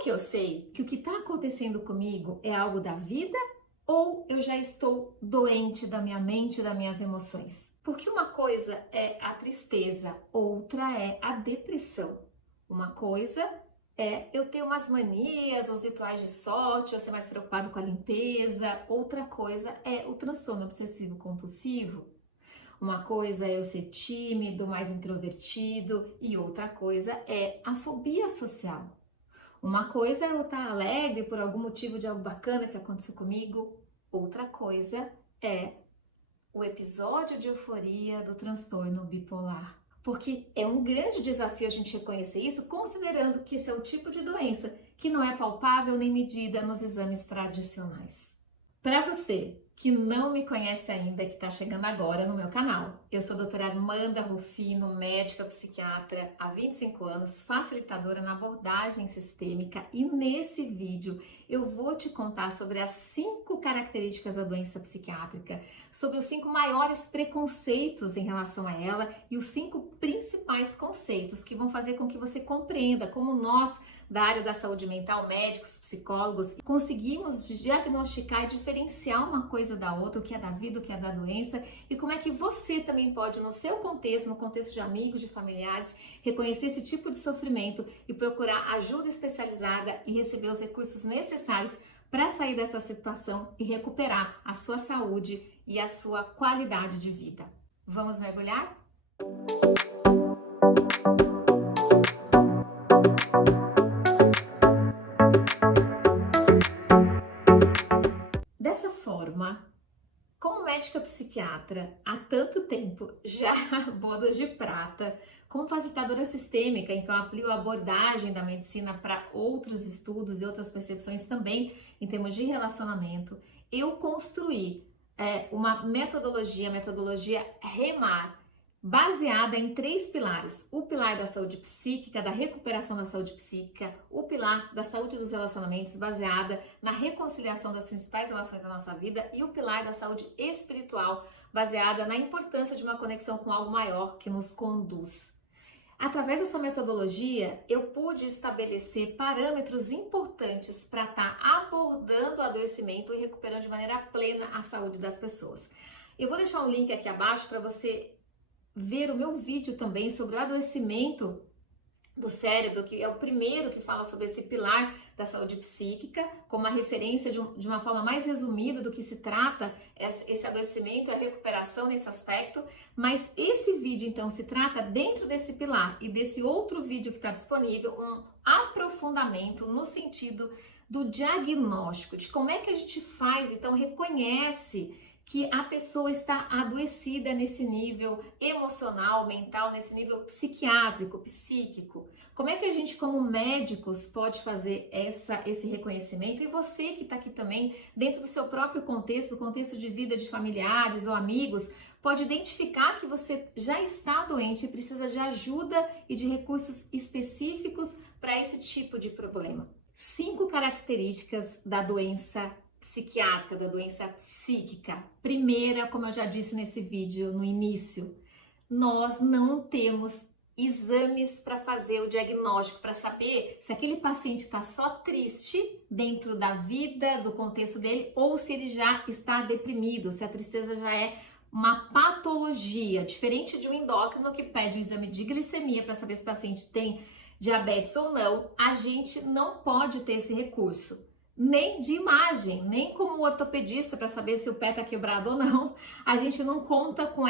que eu sei que o que está acontecendo comigo é algo da vida ou eu já estou doente da minha mente, das minhas emoções? Porque uma coisa é a tristeza, outra é a depressão. Uma coisa é eu ter umas manias, uns rituais de sorte, eu ser mais preocupado com a limpeza. Outra coisa é o transtorno obsessivo compulsivo. Uma coisa é eu ser tímido, mais introvertido, e outra coisa é a fobia social. Uma coisa é eu estar alegre por algum motivo de algo bacana que aconteceu comigo. Outra coisa é o episódio de euforia do transtorno bipolar. Porque é um grande desafio a gente reconhecer isso, considerando que esse é o tipo de doença que não é palpável nem medida nos exames tradicionais. Para você que não me conhece ainda, que está chegando agora no meu canal, eu sou a doutora Armanda Rufino, médica psiquiatra há 25 anos, facilitadora na abordagem sistêmica, e nesse vídeo eu vou te contar sobre as 5 características da doença psiquiátrica, sobre os 5 maiores preconceitos em relação a ela e os 5 principais conceitos que vão fazer com que você compreenda como nós, da área da saúde mental, médicos, psicólogos, conseguimos diagnosticar e diferenciar uma coisa da outra, o que é da vida, o que é da doença, e como é que você também pode, no seu contexto, no contexto de amigos, de familiares, reconhecer esse tipo de sofrimento e procurar ajuda especializada e receber os recursos necessários para sair dessa situação e recuperar a sua saúde e a sua qualidade de vida. Vamos mergulhar? Dessa forma, como médica psiquiatra há tanto tempo, já bodas de prata, como facilitadora sistêmica, em que eu aplico a abordagem da medicina para outros estudos e outras percepções também em termos de relacionamento, eu construí uma metodologia REMAR, baseada em 3 pilares: o pilar da saúde psíquica, da recuperação da saúde psíquica, o pilar da saúde dos relacionamentos, baseada na reconciliação das principais relações da nossa vida, e o pilar da saúde espiritual, baseada na importância de uma conexão com algo maior que nos conduz. Através dessa metodologia, eu pude estabelecer parâmetros importantes para estar abordando o adoecimento e recuperando de maneira plena a saúde das pessoas. Eu vou deixar um link aqui abaixo para você ver o meu vídeo também sobre o adoecimento do cérebro, que é o primeiro que fala sobre esse pilar da saúde psíquica, como uma referência de uma forma mais resumida do que se trata esse adoecimento, a recuperação nesse aspecto. Mas esse vídeo então se trata, dentro desse pilar e desse outro vídeo que está disponível, um aprofundamento no sentido do diagnóstico, de como é que a gente faz, então reconhece que a pessoa está adoecida nesse nível emocional, mental, nesse nível psiquiátrico, psíquico. Como é que a gente, como médicos, pode fazer esse reconhecimento? E você que está aqui também, dentro do seu próprio contexto, do contexto de vida de familiares ou amigos, pode identificar que você já está doente e precisa de ajuda e de recursos específicos para esse tipo de problema. 5 características da doença psiquiátrica, da doença psíquica. Primeira, como eu já disse nesse vídeo no início, nós não temos exames para fazer o diagnóstico, para saber se aquele paciente está só triste dentro da vida, do contexto dele, ou se ele já está deprimido, se a tristeza já é uma patologia, diferente de um endócrino que pede um exame de glicemia para saber se o paciente tem diabetes ou não. A gente não pode ter esse recurso, nem de imagem, nem como ortopedista para saber se o pé está quebrado ou não. A gente não conta com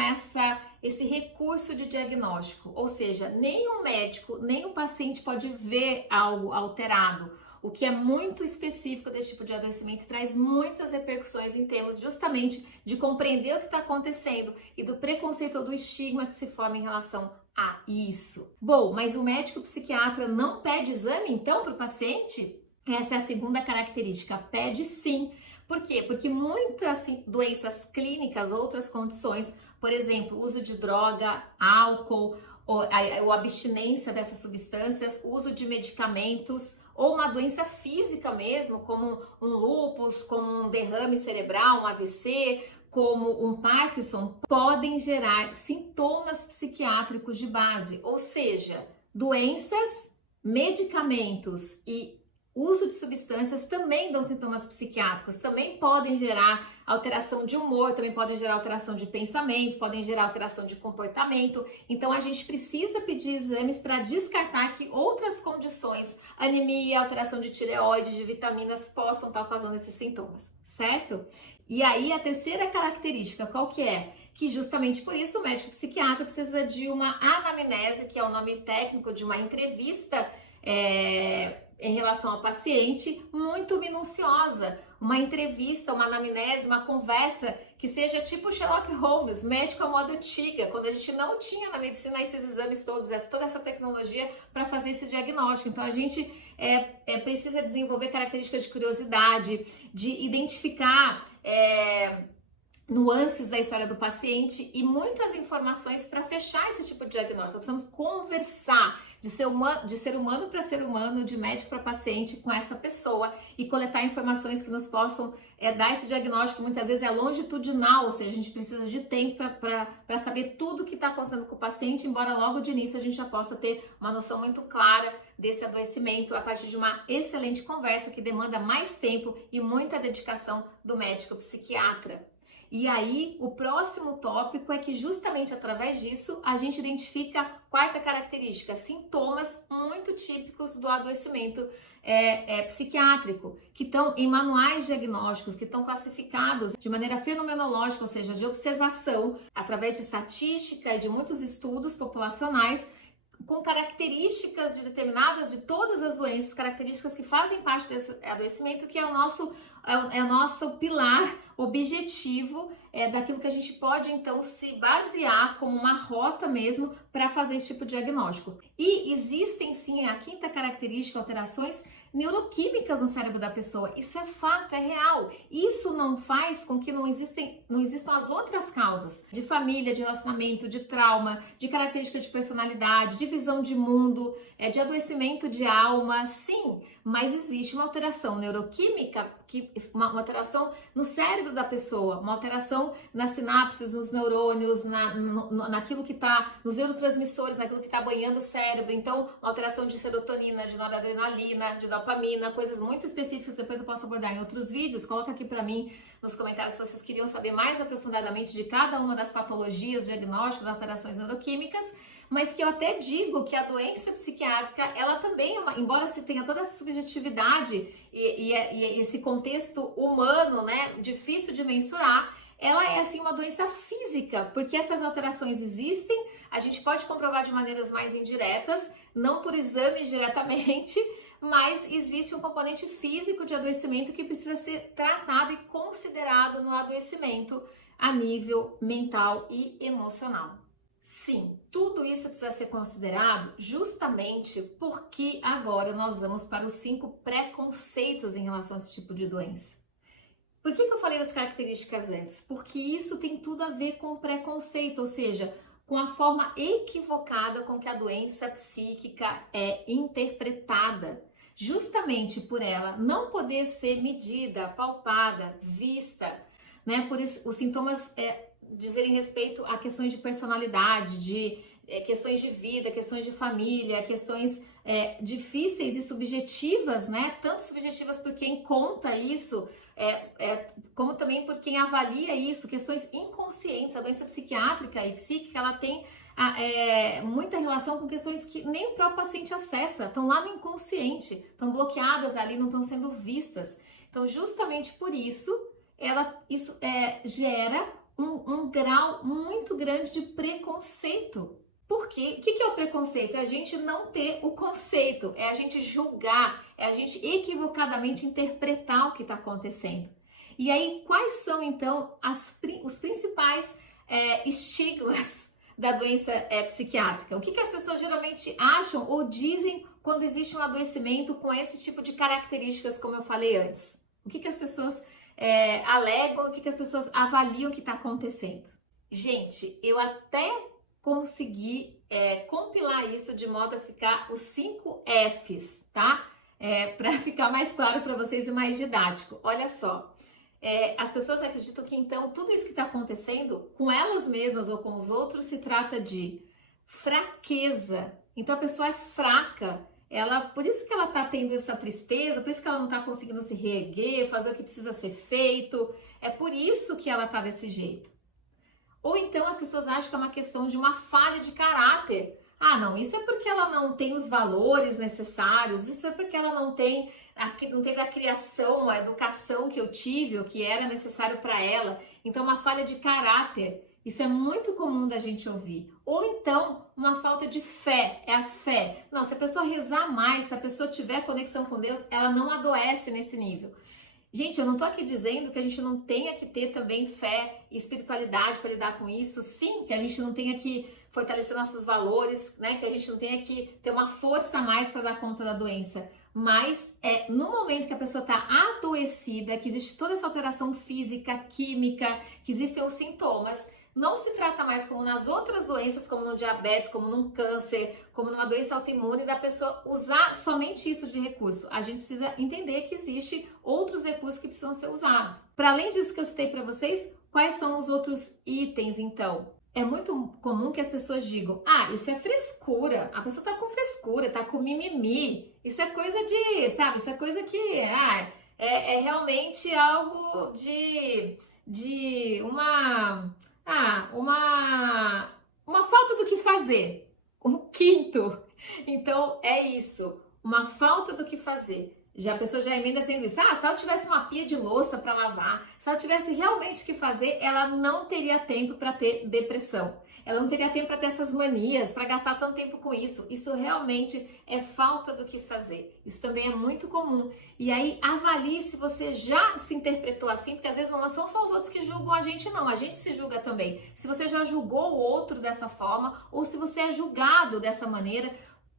esse recurso de diagnóstico, ou seja, nem o médico, nem o paciente pode ver algo alterado, o que é muito específico desse tipo de adoecimento e traz muitas repercussões em termos justamente de compreender o que está acontecendo e do preconceito ou do estigma que se forma em relação a isso. Bom, mas o médico psiquiatra não pede exame então para o paciente? Essa é a segunda característica, pede sim. Por quê? Porque muitas doenças clínicas, outras condições, por exemplo, uso de droga, álcool, ou abstinência dessas substâncias, uso de medicamentos, ou uma doença física mesmo, como um lúpus, como um derrame cerebral, um AVC, como um Parkinson, podem gerar sintomas psiquiátricos de base, ou seja, doenças, medicamentos e uso de substâncias também dão sintomas psiquiátricos, também podem gerar alteração de humor, também podem gerar alteração de pensamento, podem gerar alteração de comportamento. Então a gente precisa pedir exames para descartar que outras condições, anemia, alteração de tireoide, de vitaminas, possam estar causando esses sintomas, certo? E aí a terceira característica, qual que é? Que justamente por isso o médico psiquiatra precisa de uma anamnese, que é o nome técnico de uma entrevista em relação ao paciente, muito minuciosa, uma entrevista, uma anamnese, uma conversa que seja tipo Sherlock Holmes, médico à moda antiga, quando a gente não tinha na medicina esses exames todos, toda essa tecnologia para fazer esse diagnóstico. Então a gente precisa desenvolver características de curiosidade, de identificar nuances da história do paciente e muitas informações para fechar esse tipo de diagnóstico. Nós precisamos conversar de ser humano para ser humano, de médico para paciente com essa pessoa e coletar informações que nos possam dar esse diagnóstico. Muitas vezes é longitudinal, ou seja, a gente precisa de tempo para saber tudo o que está acontecendo com o paciente, embora logo de início a gente já possa ter uma noção muito clara desse adoecimento a partir de uma excelente conversa que demanda mais tempo e muita dedicação do médico psiquiatra. E aí, o próximo tópico é que justamente através disso a gente identifica a quarta característica, sintomas muito típicos do adoecimento psiquiátrico, que estão em manuais diagnósticos, que estão classificados de maneira fenomenológica, ou seja, de observação, através de estatística e de muitos estudos populacionais, com características determinadas de todas as doenças, características que fazem parte desse adoecimento, que é o nosso pilar objetivo daquilo que a gente pode então se basear como uma rota mesmo para fazer esse tipo de diagnóstico. E existem sim, a quinta característica, alterações neuroquímicas no cérebro da pessoa. Isso é fato, é real. Isso não faz com que não existam as outras causas de família, de relacionamento, de trauma, de característica de personalidade, de visão de mundo, de adoecimento de alma, sim, mas existe uma alteração neuroquímica, uma alteração no cérebro da pessoa, uma alteração nas sinapses, nos neurônios, naquilo que está, nos neurotransmissores, naquilo que está banhando o cérebro. Então, uma alteração de serotonina, de noradrenalina, de dopamina, coisas muito específicas, depois eu posso abordar em outros vídeos. Coloca aqui para mim nos comentários se vocês queriam saber mais aprofundadamente de cada uma das patologias, diagnósticos, alterações neuroquímicas, mas que eu até digo que a doença psiquiátrica, ela também, embora se tenha toda essa subjetividade e esse contexto humano, né, difícil de mensurar, ela é assim uma doença física, porque essas alterações existem, a gente pode comprovar de maneiras mais indiretas, não por exame diretamente, mas existe um componente físico de adoecimento que precisa ser tratado e considerado no adoecimento a nível mental e emocional. Sim, tudo isso precisa ser considerado justamente porque agora nós vamos para os 5 preconceitos em relação a esse tipo de doença. Por que eu falei das características antes? Porque isso tem tudo a ver com o preconceito, ou seja, com a forma equivocada com que a doença psíquica é interpretada, justamente por ela não poder ser medida, palpada, vista, né? Por isso, os sintomas dizerem respeito a questões de personalidade, de questões de vida, questões de família, questões difíceis e subjetivas, né? Tanto subjetivas por quem conta isso, como também por quem avalia isso, questões inconscientes. A doença psiquiátrica e psíquica, ela tem muita relação com questões que nem o próprio paciente acessa, estão lá no inconsciente, estão bloqueadas ali, não estão sendo vistas. Então, justamente por isso, isso gera um grau muito grande de preconceito. Por quê? O que é o preconceito? É a gente não ter o conceito, é a gente julgar, é a gente equivocadamente interpretar o que está acontecendo. E aí, quais são então os principais estigmas da doença psiquiátrica? O que as pessoas geralmente acham ou dizem quando existe um adoecimento com esse tipo de características, como eu falei antes? O que as pessoas alegam, o que as pessoas avaliam que está acontecendo? Gente, eu até consegui compilar isso de modo a ficar os 5 Fs, tá? Para ficar mais claro para vocês e mais didático. Olha só, as pessoas acreditam que então tudo isso que está acontecendo com elas mesmas ou com os outros se trata de fraqueza. Então a pessoa é fraca, Por isso que ela tá tendo essa tristeza, por isso que ela não tá conseguindo se reerguer, fazer o que precisa ser feito. É por isso que ela tá desse jeito. Ou então as pessoas acham que é uma questão de uma falha de caráter. Ah, não, isso é porque ela não tem os valores necessários, isso é porque ela não teve a criação, a educação que eu tive, o que era necessário para ela. Então, uma falha de caráter. Isso é muito comum da gente ouvir. Ou então, uma falta de fé, é a fé. Não, se a pessoa rezar mais, se a pessoa tiver conexão com Deus, ela não adoece nesse nível. Gente, eu não tô aqui dizendo que a gente não tenha que ter também fé e espiritualidade para lidar com isso. Sim, que a gente não tenha que fortalecer nossos valores, né? Que a gente não tenha que ter uma força a mais para dar conta da doença. Mas no momento que a pessoa está adoecida, que existe toda essa alteração física, química, que existem os sintomas, não se trata mais como nas outras doenças, como no diabetes, como num câncer, como numa doença autoimune, da pessoa usar somente isso de recurso. A gente precisa entender que existe outros recursos que precisam ser usados. Para além disso que eu citei para vocês, quais são os outros itens, então? É muito comum que as pessoas digam, ah, isso é frescura, a pessoa tá com frescura, tá com mimimi, isso é coisa de, sabe, isso é coisa que, é realmente algo de uma falta do que fazer. Um quinto. Então, é isso. Uma falta do que fazer. Já a pessoa já emenda dizendo isso. Ah, se ela tivesse uma pia de louça para lavar, se ela tivesse realmente o que fazer, ela não teria tempo para ter depressão. Ela não teria tempo para ter essas manias, para gastar tanto tempo com isso. Isso realmente é falta do que fazer. Isso também é muito comum. E aí, avalie se você já se interpretou assim, porque às vezes não são só os outros que julgam a gente, não. A gente se julga também. Se você já julgou o outro dessa forma, ou se você é julgado dessa maneira,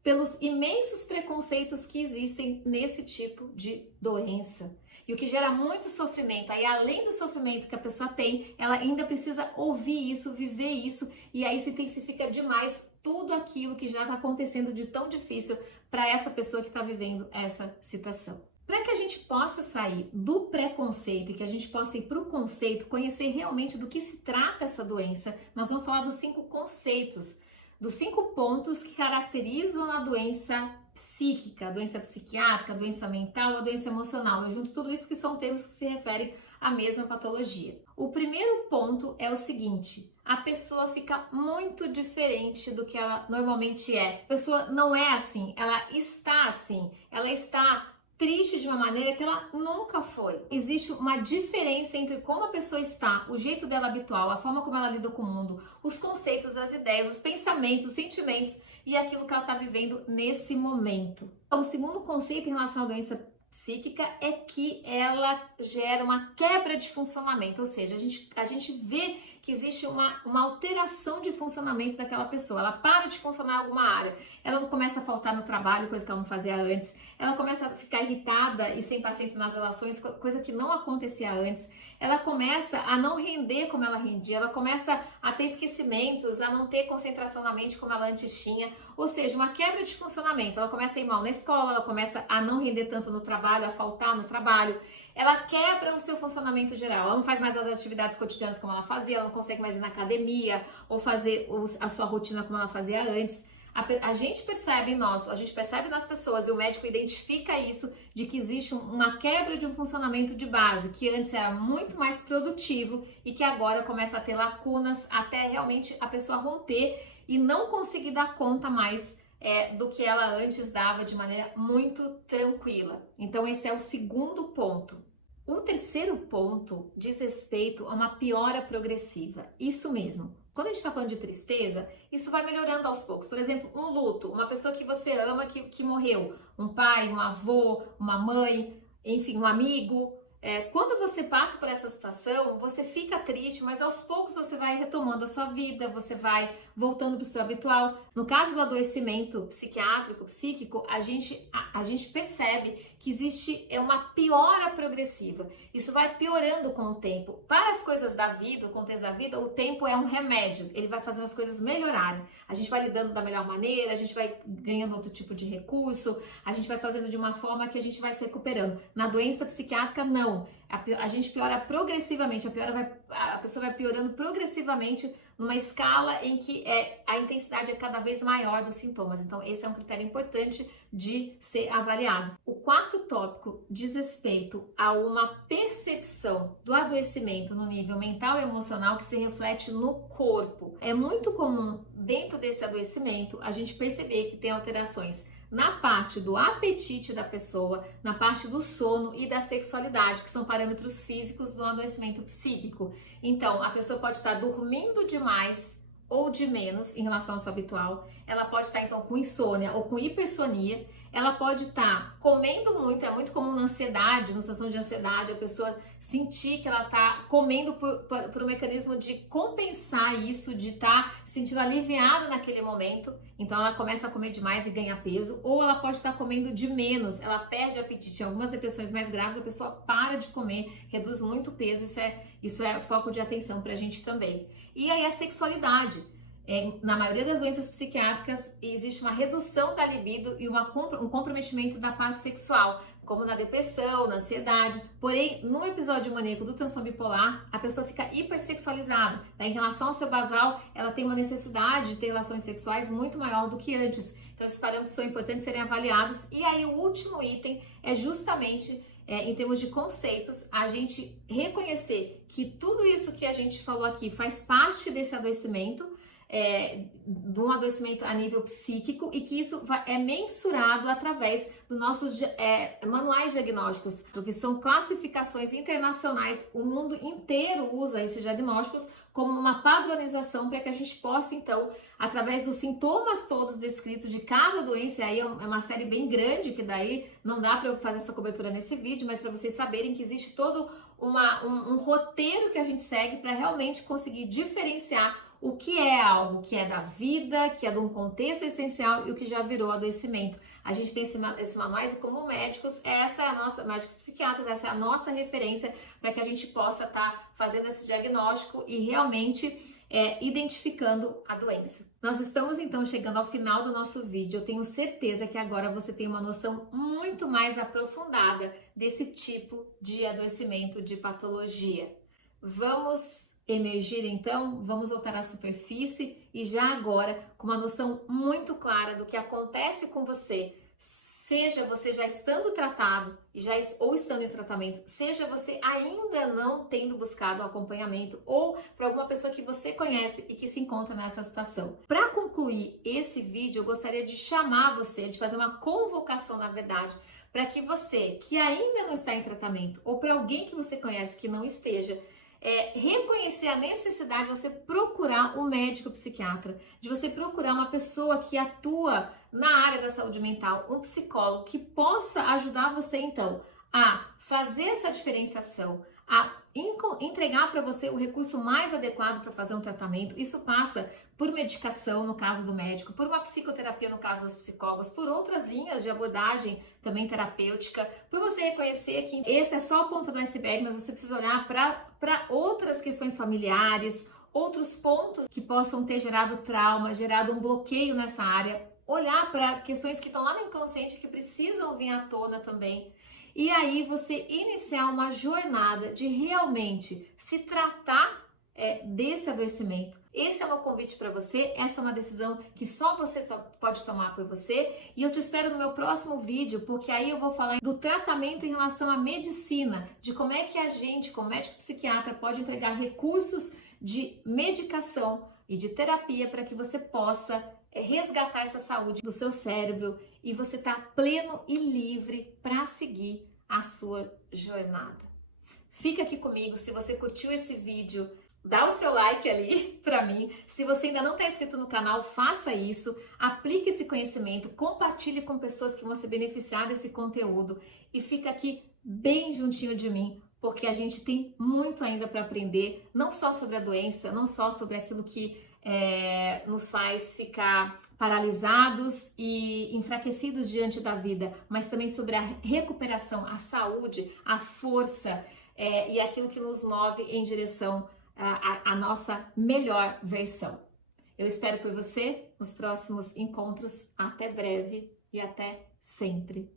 pelos imensos preconceitos que existem nesse tipo de doença. E o que gera muito sofrimento, aí além do sofrimento que a pessoa tem, ela ainda precisa ouvir isso, viver isso, e aí se intensifica demais tudo aquilo que já está acontecendo de tão difícil para essa pessoa que está vivendo essa situação. Para que a gente possa sair do preconceito e que a gente possa ir para o conceito, conhecer realmente do que se trata essa doença, nós vamos falar dos 5 conceitos, dos 5 pontos que caracterizam a doença psíquica, a doença psiquiátrica, a doença mental, a doença emocional. Eu junto tudo isso porque são termos que se referem à mesma patologia. O primeiro ponto é o seguinte: a pessoa fica muito diferente do que ela normalmente é. A pessoa não é assim, ela está assim, ela está triste de uma maneira que ela nunca foi. Existe uma diferença entre como a pessoa está, o jeito dela habitual, a forma como ela lida com o mundo, os conceitos, as ideias, os pensamentos, os sentimentos e aquilo que ela está vivendo nesse momento. Então, o segundo conceito em relação à doença psíquica é que ela gera uma quebra de funcionamento, ou seja, a gente vê que existe uma alteração de funcionamento daquela pessoa. Ela para de funcionar em alguma área, ela começa a faltar no trabalho, coisa que ela não fazia antes, ela começa a ficar irritada e sem paciência nas relações, coisa que não acontecia antes, ela começa a não render como ela rendia, ela começa a ter esquecimentos, a não ter concentração na mente como ela antes tinha, ou seja, uma quebra de funcionamento. Ela começa a ir mal na escola, ela começa a não render tanto no trabalho, a faltar no trabalho, ela quebra o seu funcionamento geral, ela não faz mais as atividades cotidianas como ela fazia, ela não consegue mais ir na academia ou fazer a sua rotina como ela fazia antes. A gente percebe a gente percebe nas pessoas e o médico identifica isso, de que existe uma quebra de um funcionamento de base, que antes era muito mais produtivo e que agora começa a ter lacunas até realmente a pessoa romper e não conseguir dar conta mais do que ela antes dava de maneira muito tranquila. Então esse é o segundo ponto. O terceiro ponto diz respeito a uma piora progressiva. Isso mesmo. Quando a gente está falando de tristeza, isso vai melhorando aos poucos. Por exemplo, um luto, uma pessoa que você ama que morreu, um pai, um avô, uma mãe, enfim, um amigo. Quando você passa por essa situação, você fica triste, mas aos poucos você vai retomando a sua vida, você vai voltando para o seu habitual. No caso do adoecimento psiquiátrico, psíquico, a gente percebe que existe uma piora progressiva. Isso vai piorando com o tempo. Para as coisas da vida, o contexto da vida, o tempo é um remédio. Ele vai fazendo as coisas melhorarem. A gente vai lidando da melhor maneira, a gente vai ganhando outro tipo de recurso, a gente vai fazendo de uma forma que a gente vai se recuperando. Na doença psiquiátrica, não. A gente piora progressivamente, a pessoa vai piorando progressivamente numa escala em que a intensidade é cada vez maior dos sintomas. Então, esse é um critério importante de ser avaliado. O quarto tópico diz respeito a uma percepção do adoecimento no nível mental e emocional que se reflete no corpo. É muito comum, dentro desse adoecimento, a gente perceber que tem alterações na parte do apetite da pessoa, na parte do sono e da sexualidade, que são parâmetros físicos do adoecimento psíquico. Então, a pessoa pode estar dormindo demais ou de menos em relação ao seu habitual. Ela pode estar, então, com insônia ou com hipersonia. Ela pode estar comendo muito, é muito comum na ansiedade, no situação de ansiedade, a pessoa sentir que ela está comendo por um mecanismo de compensar isso, de estar se sentindo aliviada naquele momento. Então ela começa a comer demais e ganha peso, ou ela pode estar comendo de menos, ela perde apetite. Em algumas depressões mais graves, a pessoa para de comer, reduz muito o peso, isso é foco de atenção pra gente também. E aí a sexualidade. Na maioria das doenças psiquiátricas existe uma redução da libido e um comprometimento da parte sexual, como na depressão, na ansiedade. Porém, no episódio maníaco do transtorno bipolar, a pessoa fica hipersexualizada. Em relação ao seu basal, ela tem uma necessidade de ter relações sexuais muito maior do que antes. Então, esses parâmetros são importantes serem avaliados. E aí, o último item é justamente, em termos de conceitos, a gente reconhecer que tudo isso que a gente falou aqui faz parte desse adoecimento, de um adoecimento a nível psíquico, e que isso é mensurado através dos nossos manuais diagnósticos, porque são classificações internacionais. O mundo inteiro usa esses diagnósticos como uma padronização para que a gente possa, então, através dos sintomas todos descritos de cada doença, aí é uma série bem grande, que daí não dá para eu fazer essa cobertura nesse vídeo, mas para vocês saberem que existe todo um roteiro que a gente segue para realmente conseguir diferenciar o que é algo que é da vida, que é de um contexto essencial, e o que já virou adoecimento. A gente tem esses manuais, e como médicos, essa é a nossa, médicos psiquiatras, essa é a nossa referência para que a gente possa estar fazendo esse diagnóstico e realmente identificando a doença. Nós estamos então chegando ao final do nosso vídeo. Eu tenho certeza que agora você tem uma noção muito mais aprofundada desse tipo de adoecimento, de patologia. Vamos emergir então, vamos voltar à superfície e já agora com uma noção muito clara do que acontece com você, seja você já estando tratado ou estando em tratamento, seja você ainda não tendo buscado o acompanhamento, ou para alguma pessoa que você conhece e que se encontra nessa situação. Para concluir esse vídeo, eu gostaria de chamar você, de fazer uma convocação, na verdade, para que você que ainda não está em tratamento, ou para alguém que você conhece que não esteja, reconhecer a necessidade de você procurar um médico psiquiatra, de você procurar uma pessoa que atua na área da saúde mental, um psicólogo que possa ajudar você então a fazer essa diferenciação, a entregar para você o recurso mais adequado para fazer um tratamento. Isso passa por medicação, no caso do médico, por uma psicoterapia, no caso dos psicólogos, por outras linhas de abordagem também terapêutica, por você reconhecer que esse é só a ponta do iceberg, mas você precisa olhar para outras questões familiares, outros pontos que possam ter gerado trauma, gerado um bloqueio nessa área, olhar para questões que estão lá no inconsciente que precisam vir à tona também. E aí você iniciar uma jornada de realmente se tratar desse adoecimento. Esse é o meu convite para você, essa é uma decisão que só você pode tomar por você, e eu te espero no meu próximo vídeo, porque aí eu vou falar do tratamento em relação à medicina, de como é que a gente, como médico psiquiatra, pode entregar recursos de medicação e de terapia para que você possa resgatar essa saúde do seu cérebro e você tá pleno e livre para seguir a sua jornada. Fica aqui comigo. Se você curtiu esse vídeo, dá o seu like ali para mim. Se você ainda não está inscrito no canal, faça isso. Aplique esse conhecimento, compartilhe com pessoas que vão se beneficiar desse conteúdo e fica aqui bem juntinho de mim, porque a gente tem muito ainda para aprender, não só sobre a doença, não só sobre aquilo que nos faz ficar paralisados e enfraquecidos diante da vida, mas também sobre a recuperação, a saúde, a força e aquilo que nos move em direção à nossa melhor versão. Eu espero por você nos próximos encontros. Até breve e até sempre.